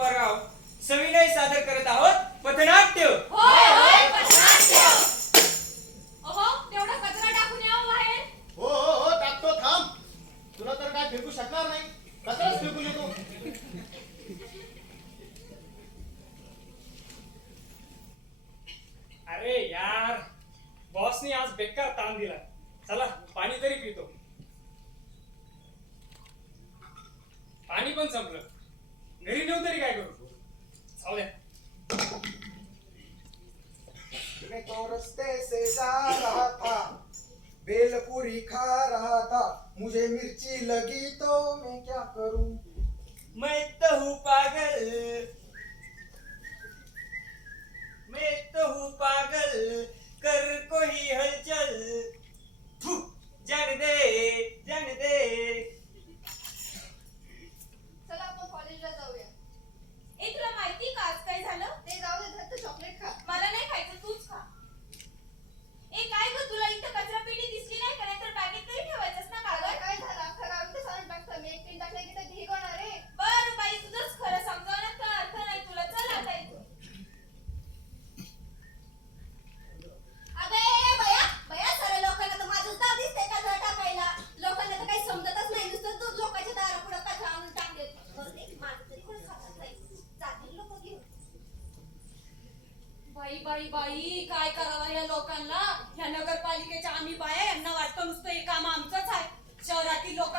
गोपाळराव सविनय सादर करत आहोत. पथनाट्य. होय होय पथनाट्य. तेवढा कचरा टाकून बाहेर. हो हो हो टाकतो थांब. तुला तर काय फेकू शकणार नाही. कचराच फेकून येतो. अरे यार बॉसने आज बेकार ताण दिला. चला पाणी तरी पितो. पाणी पण संपलं. मुझे मिर्ची लगी तो मैं क्या करूँ? मैं तो हूँ पागल। मैं तो हूँ पागल। कर को हलचल। जन दे जन दे। बाई बाई बाई काय करावं या लोकांना? ह्या नगरपालिकेच्या आम्ही बाया यांना वाटतं नुसतं हे काम आमचंच आहे. शहरातील लोक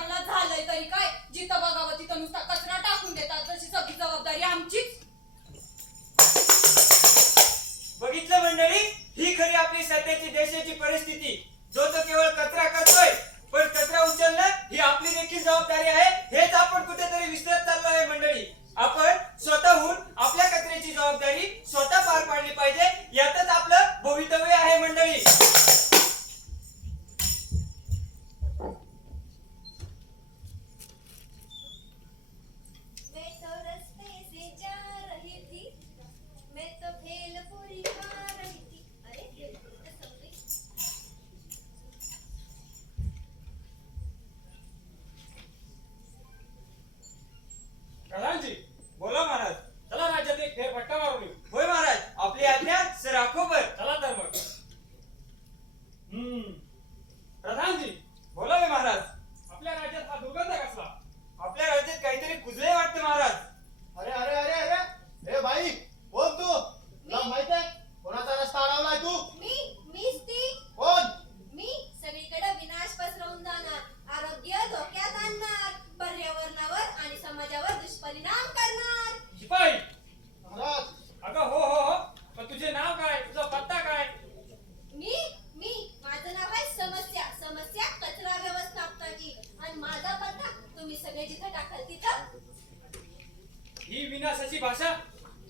भाषा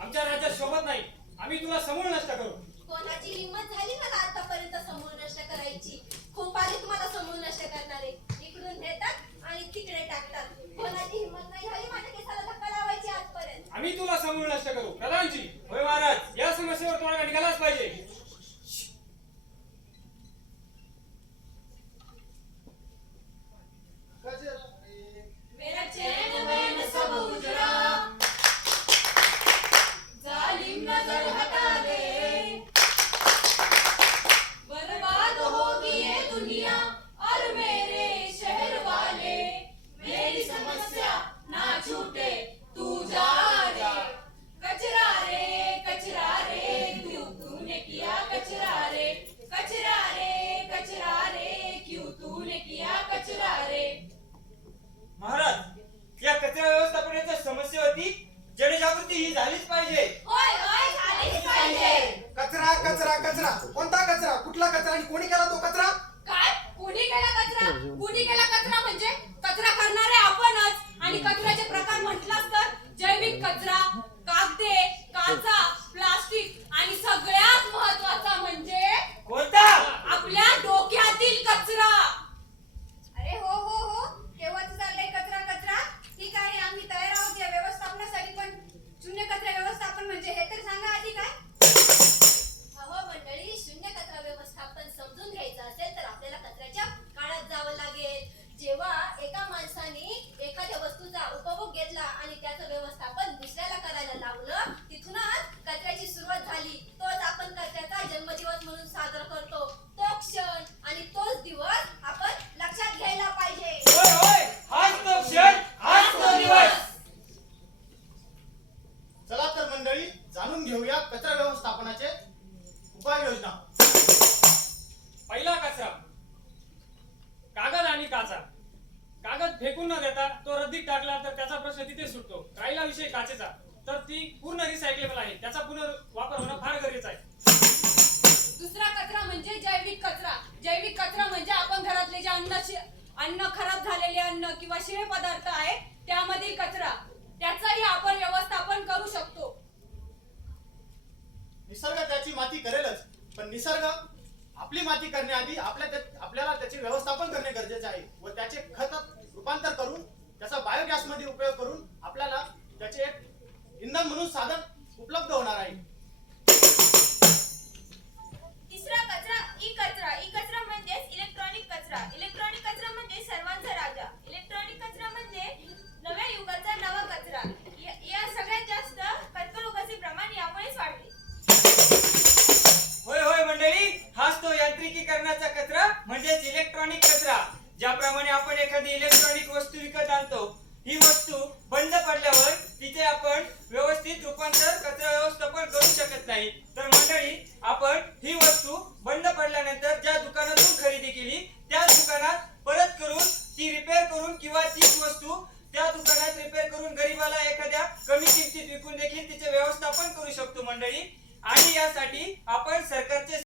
आमच्या राज्यात शोभत नाही. आम्ही तुला समूळ नष्ट करू. कोणाची हिंमत झाली मला आतापर्यंत समूळ नष्ट करायची? खूप आधी तुम्हाला समूळ नष्ट करणार. आहे इकडून घेतात आणि तिकडे टाकतात. कोणाची हिंमत नाही झाली माझ्या केसाला धक्का लावायची आजपर्यंत. आम्ही तुला समूळ नष्ट करू. प्रधानजी होय महाराज या समस्ये दुरुस्ती ही झालीच पाहिजे. कचरा कचरा कचरा. कोणता कचरा? कुठला कचरा आणि कोणी केला तो कचरा? काय? कोणी केला कचरा? कोणी केला कचरा म्हणजे कचरा करणारे आपणच. आणि कचऱ्याचे प्रकार म्हटलास तर जैविक कचरा आपण दुसऱ्याला करायला लावलं. फेकून न देता तो रद्दीत टाकला तर त्याचा प्रश्न तिथे सुटतो. राहिला विषय काचेचा. तर ती पूर्ण रिसायकलेबल आहे. त्याचा पुनर्वापर होणं फार गरजेचं आहे. दुसरा कचरा म्हणजे जैविक कचरा. जैविक कचरा म्हणजे आपण घरातले जे अन्न अन्न खराब झालेले अन्न किंवा शिळे पदार्थ आहे त्यामधील कचरा. त्याचाही आपण व्यवस्थापन करू शकतो. निसर्ग त्याची माती करेलच पण निसर्ग आपली माती करण्याआधी आपल्या आपल्याला त्याचे व्यवस्थापन ज्याप्रमाणे आपण एखादी इलेक्ट्रॉनिक वस्तू विकत आणतो ही वस्तू बंद पडल्यावर तिचे आपण व्यवस्थित रूपांतर कचरा व्यवस्थापन करू शकत नाही. तर मंडळी आपण ही वस्तू बंद पडल्यानंतर ज्या दुकानातून खरेदी केली त्या दुकानात परत करून ती रिपेअर करून किंवा तीच वस्तू त्या दुकानात रिपेअर करून गरीबाला एखाद्या कमी किमतीत विकून देखील तिचे व्यवस्थापन करू शकतो मंडळी. आणि यासाठी आपण सरकारचे